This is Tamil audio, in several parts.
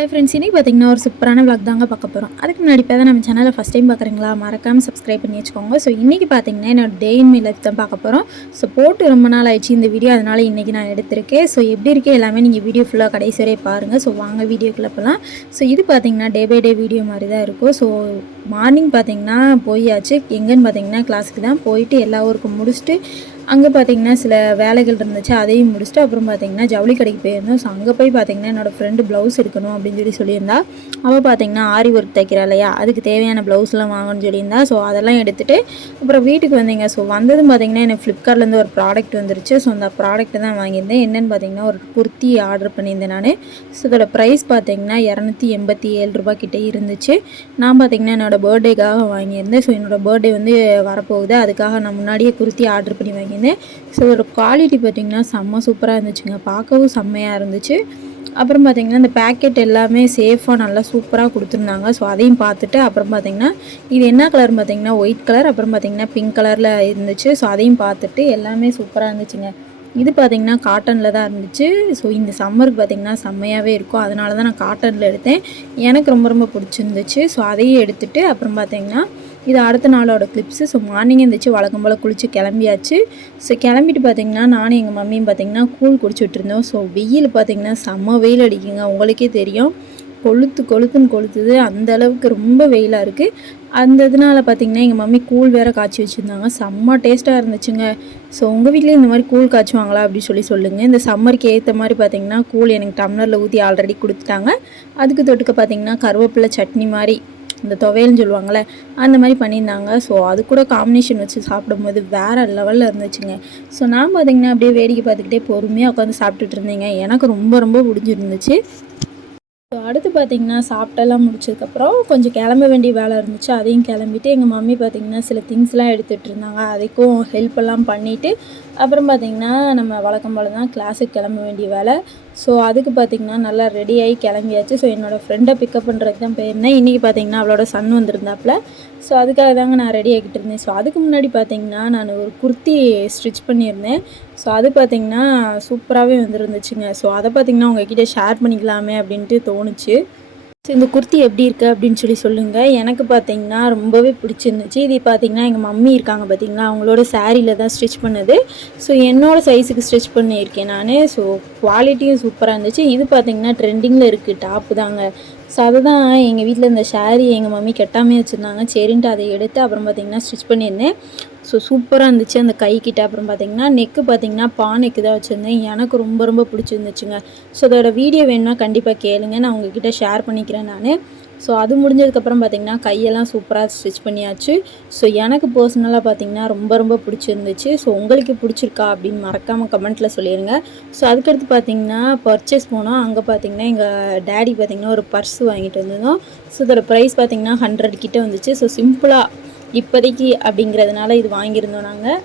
ஹாய் ஃப்ரெண்ட்ஸ், இன்றைக்கி பார்த்தீங்கன்னா ஒரு சூப்பரான விளாக் தாங்க பார்க்க போகிறோம். அதுக்கு முன்னாடி இப்போ தான் நம்ம சேனலை ஃபஸ்ட் டைம் பார்க்குறீங்களா, மறக்காமல் சப்ஸ்கிரைப் பண்ணி வச்சுக்கோங்க. ஸோ இன்றைக்கி பார்த்தீங்கன்னா என்னோட டே இன் மை லைஃப் தான் பார்க்க போகிறோம். ஸோ போட்டு ரொம்ப நாள் ஆயிடுச்சு இந்த வீடியோ, அதனால் இன்றைக்கி நான் எடுத்திருக்கேன். ஸோ எப்படி இருக்கே எல்லாமே நீங்கள் வீடியோ ஃபுல்லாக கடைசி வரை பாருங்கள். ஸோ வாங்க வீடியோக்குள்ளே போகலாம். ஸோ இது பார்த்தீங்கன்னா டே பை டே வீடியோ மாதிரி தான் இருக்கும். ஸோ மார்னிங் பார்த்தீங்கன்னா போயாச்சு. எங்கேன்னு பார்த்தீங்கன்னா கிளாஸுக்கு தான் போயிட்டு எல்லா ஊருக்கும் முடிச்சுட்டு அங்கே பார்த்தீங்கன்னா சில வேலைகள் இருந்துச்சு, அதையும் முடிச்சுட்டு அப்புறம் பார்த்தீங்கன்னா ஜவுளி கடைக்கு போயிருந்தோம். ஸோ அங்கே போய் பார்த்தீங்கன்னா என்னோடய ஃப்ரெண்டு ப்ளவுஸ் எடுக்கணும் அப்படின்னு சொல்லியிருந்தா. அவள் பார்த்தீங்கன்னா ஆரி ஒர்க் தைக்கிறா இல்லையா, அதுக்கு தேவையான ப்ளவுஸ்லாம் வாங்கணும்னு சொல்லியிருந்தா. ஸோ அதெல்லாம் எடுத்துகிட்டு அப்புறம் வீட்டுக்கு வந்தீங்க. ஸோ வந்ததும் பார்த்தீங்கன்னா எனக்கு ஃப்ளிப்கார்ட்லேருந்து ஒரு ப்ராடக்ட் வந்துருச்சு. ஸோ அந்த ப்ராடக்ட்டை தான் வாங்கியிருந்தேன். என்னென்னு பார்த்தீங்கன்னா ஒரு குர்த்தி ஆர்டர் பண்ணியிருந்தேன் நான். ஸோ இதோட ப்ரைஸ் பார்த்தீங்கன்னா ₹287 கிட்டே இருந்துச்சு. நான் பார்த்தீங்கன்னா என்னோடய பர்த்டேக்காக வாங்கியிருந்தேன். ஸோ என்னோடய பர்த்டே வந்து வரப்போகுது, அதுக்காக நான் முன்னாடியே குர்த்தி ஆர்டர் பண்ணி வாங்கியிருந்தேன். ஸோ ஒரு குவாலிட்டி பார்த்திங்கன்னா செம்ம சூப்பராக இருந்துச்சுங்க, பார்க்கவும் செம்மையாக இருந்துச்சு. அப்புறம் பார்த்திங்கன்னா இந்த பேக்கெட் எல்லாமே சேஃபாக நல்லா சூப்பராக கொடுத்துருந்தாங்க. ஸோ அதையும் பார்த்துட்டு அப்புறம் பார்த்திங்கன்னா இது என்ன கலர் பார்த்திங்கன்னா ஒயிட் கலர், அப்புறம் பார்த்திங்கன்னா பிங்க் கலரில் இருந்துச்சு. ஸோ அதையும் பார்த்துட்டு எல்லாமே சூப்பராக இருந்துச்சுங்க. இது பார்த்திங்கன்னா காட்டனில் தான் இருந்துச்சு. ஸோ இந்த சம்மருக்கு பார்த்திங்கன்னா செம்மையாகவே இருக்கும், அதனால தான் நான் காட்டனில் எடுத்தேன். எனக்கு ரொம்ப ரொம்ப பிடிச்சிருந்துச்சு. ஸோ அதையும் எடுத்துகிட்டு அப்புறம் பார்த்திங்கன்னா இது அடுத்த நாளோட கிளிப்ஸு. ஸோ மார்னிங் இருந்துச்சு, வழக்கம் போல் குளித்து கிளம்பியாச்சு. ஸோ கிளம்பிட்டு பார்த்திங்கன்னா நானும் எங்கள் மம்மியும் பார்த்திங்கன்னா கூழ் குடிச்சிட்டு இருந்தோம். ஸோ வெயில் பார்த்திங்கன்னா செம்ம வெயில் அடிக்குங்க, உங்களுக்கே தெரியும். கொளுத்துன்னு கொளுத்துது, அந்த அளவுக்கு ரொம்ப வெயிலாக இருக்குது. அந்த இதனால் பார்த்திங்கன்னா எங்கள் மம்மி கூழ் வேறு காய்ச்சி வச்சுருந்தாங்க, செம்ம டேஸ்ட்டாக இருந்துச்சுங்க. ஸோ உங்கள் வீட்லேயும் இந்த மாதிரி கூழ் காய்ச்சுவாங்களா அப்படி சொல்லுங்கள். இந்த சம்மருக்கு ஏற்ற மாதிரி பார்த்திங்கன்னா கூழ் எனக்கு டம்ளரில் ஊற்றி ஆல்ரெடி கொடுத்துட்டாங்க. அதுக்கு தொட்டுக்க பார்த்திங்கன்னா கருவேப்பிலை சட்னி மாதிரி, இந்த துவையல்னு சொல்லுவாங்கள்ல, அந்த மாதிரி பண்ணியிருந்தாங்க. ஸோ அது கூட காம்பினேஷன் வச்சு சாப்பிடும்போது வேறு லெவலில் இருந்துச்சுங்க. ஸோ நான் பார்த்திங்கன்னா அப்படியே வேடிக்கை பார்த்துக்கிட்டே பொறுமையாக உட்காந்து சாப்பிட்டுட்டு இருந்தேங்க. எனக்கு ரொம்ப ரொம்ப பிடிச்சிருந்துச்சு. ஸோ அடுத்து பார்த்திங்கன்னா சாப்பிட்டெல்லாம் முடிச்சதுக்கப்புறம் கொஞ்சம் கிளம்ப வேண்டிய வேலை இருந்துச்சு, அதையும் கிளம்பிட்டு எங்கள் மம்மி பார்த்திங்கன்னா சில திங்ஸ்லாம் எடுத்துகிட்டு இருந்தாங்க, அதுக்கும் ஹெல்ப்பெல்லாம் பண்ணிவிட்டு அப்புறம் பார்த்திங்கன்னா நம்ம வழக்கம் போல் தான் கிளாஸுக்கு கிளம்ப வேண்டிய வேலை. ஸோ அதுக்கு பார்த்திங்கன்னா நல்லா ரெடியாகி கிளம்பியாச்சு. ஸோ என்னோடய ஃப்ரெண்டை பிக்கப் பண்ணுறதுக்கு தான் போயிருந்தேன். இன்றைக்கி பார்த்திங்கன்னா அவளோட சன் வந்திருந்தாப்புல. ஸோ அதுக்காக தாங்க நான் ரெடி ஆகிட்டு இருந்தேன். ஸோ அதுக்கு முன்னாடி பார்த்திங்கன்னா நான் ஒரு குர்த்தி ஸ்டிச் பண்ணியிருந்தேன். ஸோ அது பார்த்திங்கன்னா சூப்பராகவே வந்துருந்துச்சுங்க. ஸோ அதை பார்த்திங்கன்னா உங்கள்கிட்ட ஷேர் பண்ணிக்கலாமே அப்படின்ட்டு தோணுச்சு. ஸோ இந்த குர்த்தி எப்படி இருக்குது அப்படின்னு சொல்லுங்கள். எனக்கு பார்த்திங்கன்னா ரொம்பவே பிடிச்சிருந்துச்சு. இது பார்த்திங்கன்னா எங்கள் மம்மி இருக்காங்க பார்த்திங்களா, அவங்களோட சாரியில் தான் ஸ்டிச் பண்ணுது. ஸோ என்னோடய சைஸுக்கு ஸ்டிச் பண்ணியிருக்கேன் நான். ஸோ குவாலிட்டியும் சூப்பராக இருந்துச்சு. இது பார்த்திங்கன்னா ட்ரெண்டிங்கில் இருக்குது, டாப்பு தாங்க. ஸோ அதுதான் எங்கள் வீட்டில் இந்த சாரீ எங்கள் மம்மி கெட்டாமே வச்சுருந்தாங்க, சரின்ட்டு அதை எடுத்து அப்புறம் பார்த்திங்கன்னா ஸ்டிச் பண்ணியிருந்தேன். ஸோ சூப்பராக இருந்துச்சு அந்த கைக்கிட்ட. அப்புறம் பார்த்திங்கன்னா நெக்கு பார்த்திங்கன்னா நெக்கு தான் வச்சுருந்தேன், எனக்கு ரொம்ப ரொம்ப பிடிச்சிருந்துச்சுங்க. ஸோ அதோட வீடியோ வேணும்னா கண்டிப்பாக கேளுங்க, நான் உங்ககிட்ட ஷேர் பண்ணிக்கிறேன் நான். ஸோ அது முடிஞ்சதுக்கப்புறம் பார்த்திங்கன்னா கையெல்லாம் சூப்பராக ஸ்டிச் பண்ணியாச்சு. ஸோ எனக்கு பர்சனலாக பார்த்திங்கன்னா ரொம்ப ரொம்ப பிடிச்சிருந்துச்சு. ஸோ உங்களுக்கு பிடிச்சிருக்கா அப்படின்னு மறக்காமல் கமெண்ட்டில் சொல்லிடுங்க. ஸோ அதுக்கடுத்து பார்த்திங்கன்னா பர்ச்சேஸ் போனோம். அங்கே பார்த்திங்கன்னா எங்கள் டேடி பார்த்திங்கன்னா ஒரு பர்ஸ் வாங்கிட்டு வந்திருந்தோம். ஸோ இதோட ப்ரைஸ் பார்த்திங்கன்னா 100 கிட்ட வந்துச்சு. ஸோ சிம்பிளாக இப்போதைக்கு அப்படிங்கிறதுனால இது வாங்கியிருந்தோம் நாங்கள்.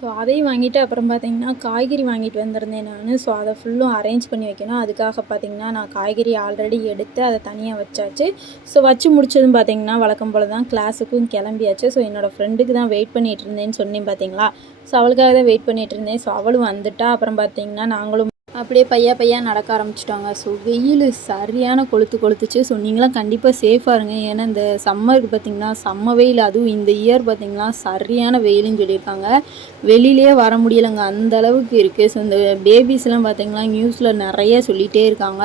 ஸோ அதையும் வாங்கிட்டு அப்புறம் பார்த்திங்கன்னா காய்கறி வாங்கிட்டு வந்திருந்தேன் நான். ஸோ அதை ஃபுல்லும் அரேஞ்ச் பண்ணி வைக்கணும், அதுக்காக பார்த்திங்கன்னா நான் காய்கறி ஆல்ரெடி எடுத்து அதை தனியாக வச்சாச்சு. ஸோ வச்சு முடிச்சதும் பார்த்திங்கன்னா வழக்கம் போல் தான் கிளாஸுக்கும் கிளம்பியாச்சு. ஸோ என்னோடய ஃப்ரெண்டுக்கு தான் வெயிட் பண்ணிகிட்டு இருந்தேன்னு சொன்னேன் பார்த்திங்களா. ஸோ அவளுக்காக தான் வெயிட் பண்ணிகிட்டு இருந்தேன். ஸோ அவளும் வந்துட்டா. அப்புறம் பார்த்திங்கன்னா நாங்களும் அப்படியே பையா நடக்க ஆரம்பிச்சிட்டாங்க. ஸோ வெயில் சரியான கொளுத்துச்சு. ஸோ நீங்களாம் கண்டிப்பாக சேஃபாக இருங்க, ஏன்னா இந்த சம்மருக்கு பார்த்திங்கன்னா செம்ம வெயில். அதுவும் இந்த இயர் பார்த்திங்கன்னா சரியான வெயிலுன்னு சொல்லியிருக்காங்க, வெளியிலே வர முடியலைங்க, அந்த அளவுக்கு இருக்குது. ஸோ இந்த பேபிஸ்லாம் பார்த்திங்கன்னா நியூஸில் நிறைய சொல்லிகிட்டே இருக்காங்க.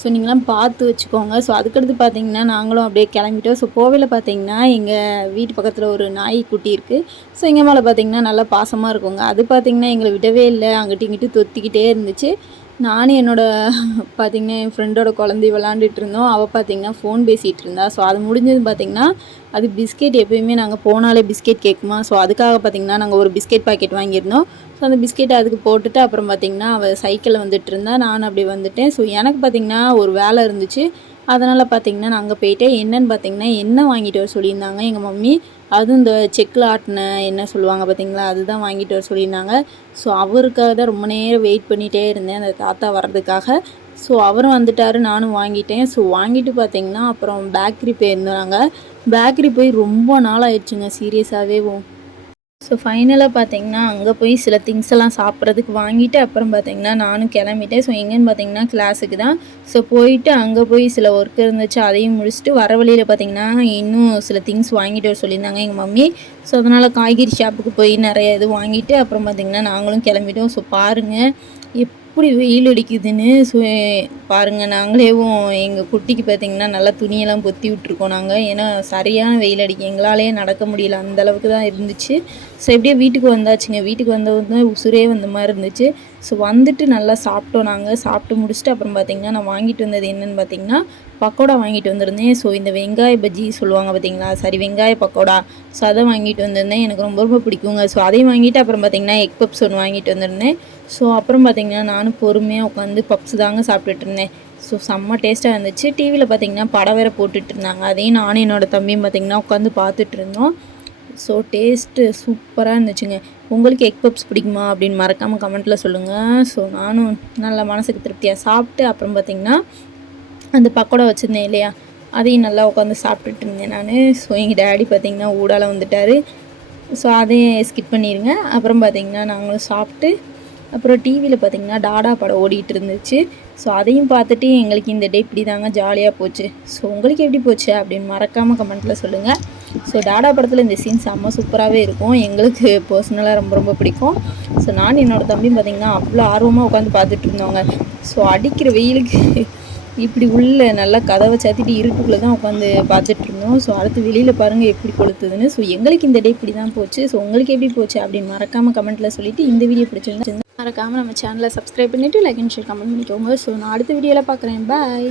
ஸோ நீங்களாம் பார்த்து வச்சுக்கோங்க. ஸோ அதுக்கடுத்து பார்த்திங்கன்னா நாங்களும் அப்படியே கிளம்பிட்டோம். ஸோ கோவிலில் பார்த்திங்கன்னா எங்கள் வீட்டு பக்கத்தில் ஒரு நாய்க்குட்டி இருக்குது. ஸோ எங்கள் மேலே பார்த்திங்கன்னா நல்லா பாசமாக இருக்குங்க. அது பார்த்திங்கன்னா எங்களை விடவே இல்லை, அங்கிட்டு இங்கிட்டு தொத்திக்கிட்டே இருந்துச்சு. நானும் பார்த்திங்கன்னா என் ஃப்ரெண்டோட குழந்தை விளாண்டுட்டு இருந்தோம். அவள் பார்த்திங்கன்னா ஃபோன் பேசிகிட்டு இருந்தா. ஸோ அது முடிஞ்சது பார்த்திங்கன்னா அது பிஸ்கெட், எப்போயுமே நாங்கள் போனாலே பிஸ்கெட் கேட்குமா. ஸோ அதுக்காக பார்த்திங்கன்னா நாங்கள் ஒரு பிஸ்கெட் பாக்கெட் வாங்கியிருந்தோம். ஸோ அந்த பிஸ்கெட்டை அதுக்கு போட்டுட்டு அப்புறம் பார்த்திங்கன்னா அவள் சைக்கிளில் வந்துட்டு இருந்தா, நானும் அப்படி வந்துட்டேன். ஸோ எனக்கு பார்த்திங்கன்னா ஒரு வேலை இருந்துச்சு, அதனால் பார்த்திங்கன்னா நான் அங்கே போயிட்டேன். என்னென்னு பார்த்திங்கன்னா எண்ணெய் வாங்கிட்டு வர சொல்லியிருந்தாங்க எங்கள் மம்மி. அதுவும் இந்த செக்கில் ஆட்டின என்ன சொல்லுவாங்க பார்த்திங்களா, அதுதான் வாங்கிட்டு வர சொல்லியிருந்தாங்க. ஸோ அவருக்காக தான் ரொம்ப நேரம் வெயிட் பண்ணிகிட்டே இருந்தேன், அந்த தாத்தா வர்றதுக்காக. ஸோ அவரும் வந்துட்டார், நானும் வாங்கிட்டேன். ஸோ வாங்கிட்டு பார்த்திங்கன்னா அப்புறம் பேக்கரி போயிருந்தோம் நாங்கள். பேக்கரி போய் ரொம்ப நாள் ஆயிடுச்சுங்க சீரியஸாகவே. ஸோ ஃபைனலாக பார்த்தீங்கன்னா, அங்கே போய் சில திங்ஸ் எல்லாம் சாப்பிட்றதுக்கு வாங்கிட்டு, அப்புறம் பார்த்தீங்கன்னா நானும் கிளம்பிட்டேன். ஸோ எங்கேன்னு பார்த்தீங்கன்னா கிளாஸுக்கு தான். ஸோ போயிட்டு அங்கே போய் சில ஒர்க் இருந்துச்சு, அதையும் முடிச்சுட்டு வர வழியில் பார்த்தீங்கன்னா, இன்னும் சில திங்ஸ் வாங்கிட்டு வர சொல்லியிருந்தாங்க எங்கள் மம்மி. ஸோ அதனால் காய்கறி ஷாப்புக்கு போய் நிறைய இது வாங்கிட்டு, அப்புறம் பார்த்தீங்கன்னா நாங்களும் கிளம்பிட்டோம். ஸோ பாருங்கள் எப்படி வெயில் அடிக்குதுன்னு. ஸோ பாருங்கள், நாங்களேவும் எங்கள் குட்டிக்கு பார்த்திங்கன்னா நல்லா துணியெல்லாம் பொத்தி விட்ருக்கோம் நாங்கள். ஏன்னா சரியான வெயில் அடிக்கும், எங்களாலேயே நடக்க முடியல, அந்தளவுக்கு தான் இருந்துச்சு. ஸோ எப்படியே வீட்டுக்கு வந்தாச்சுங்க. வீட்டுக்கு வந்தது உசுரே வந்த மாதிரி இருந்துச்சு. ஸோ வந்துட்டு நல்லா சாப்பிட்டோம் நாங்கள். சாப்பிட்டு முடிச்சுட்டு அப்புறம் பார்த்திங்கன்னா நான் வாங்கிட்டு வந்தது என்னென்னு பார்த்திங்கன்னா பக்கோடா வாங்கிட்டு வந்திருந்தேன். ஸோ இந்த வெங்காய பஜ்ஜி சொல்லுவாங்க பார்த்திங்களா, சரி வெங்காய பக்கோடா. ஸோ அதை வாங்கிட்டு வந்திருந்தேன், எனக்கு ரொம்ப ரொம்ப பிடிக்குங்க. ஸோ அதையும் வாங்கிட்டு அப்புறம் பார்த்திங்கன்னா எக் பப்ஸ் ஒன்று வாங்கிட்டு வந்திருந்தேன். ஸோ அப்புறம் பார்த்திங்கன்னா நானும் பொறுமையாக உட்காந்து பப்ஸ் தாங்க சாப்பிட்டுட்டு இருந்தேன். ஸோ செம்ம டேஸ்ட்டாக இருந்துச்சு. டிவியில் பார்த்திங்கன்னா படம் வேறு போட்டுட்டு இருந்தாங்க, அதையும் நானும் என்னோடய தம்பியும் பார்த்திங்கன்னா உட்காந்து பார்த்துட்டு இருந்தோம். ஸோ டேஸ்ட்டு சூப்பராக இருந்துச்சுங்க. உங்களுக்கு எக் பப்ஸ் பிடிக்குமா அப்படின்னு மறக்காமல் கமெண்ட்டில் சொல்லுங்கள். ஸோ நானும் நல்லா மனசுக்கு திருப்தியாக சாப்பிட்டு அப்புறம் பார்த்திங்கன்னா அந்த பக்கோடா வச்சுருந்தேன் இல்லையா, அதையும் நல்லா உட்காந்து சாப்பிட்டுட்டு இருந்தேன் நான். ஸோ எங்கள் டேடி பார்த்திங்கன்னா ஊடால வந்துட்டார். ஸோ அதையும் ஸ்கிப் பண்ணிடுங்க. அப்புறம் பார்த்திங்கன்னா நாங்களும் சாப்பிட்டு அப்புறம் டிவியில் பார்த்திங்கன்னா டாடா படம் ஓடிட்டு இருந்துச்சு. ஸோ அதையும் பார்த்துட்டு எங்களுக்கு இந்த டே இப்படி தாங்க ஜாலியாக போச்சு. ஸோ உங்களுக்கு எப்படி போச்சு அப்படின்னு மறக்காமல் கமெண்ட்டில் சொல்லுங்கள். ஸோ டாடா படத்தில் இந்த சீன் செம்ம சூப்பராகவே இருக்கும், எங்களுக்கு பர்சனலாக ரொம்ப ரொம்ப பிடிக்கும். ஸோ நான் என்னோடய தம்பியும் பார்த்திங்கன்னா அவ்வளோ ஆர்வமாக உட்காந்து பார்த்துட்டு இருந்தோங்க. ஸோ அடிக்கிற வெயிலுக்கு இப்படி உள்ள நல்லா கதவை சாத்திட்டு இருட்டுக்குள்ளே தான் உட்காந்து பார்த்துட்டு இருந்தோம். ஸோ அடுத்து வெளியில் பாருங்கள் எப்படி கொளுத்துதுன்னு. ஸோ எங்களுக்கு இந்த டே இப்படி தான் போச்சு. ஸோ உங்களுக்கு எப்படி போச்சு அப்படின்னு மறக்காமல் கமெண்ட்டில் சொல்லிவிட்டு இந்த வீடியோ பிடிச்சிருந்தா மறக்காமல் நம்ம சேனலை சப்ஸ்கிரைப் பண்ணிவிட்டு லைக் அண்ட் ஷேர் கமெண்ட் பண்ணிக்கோங்க. ஸோ நான் அடுத்த வீடியோவில் பார்க்குறேன். பாய்.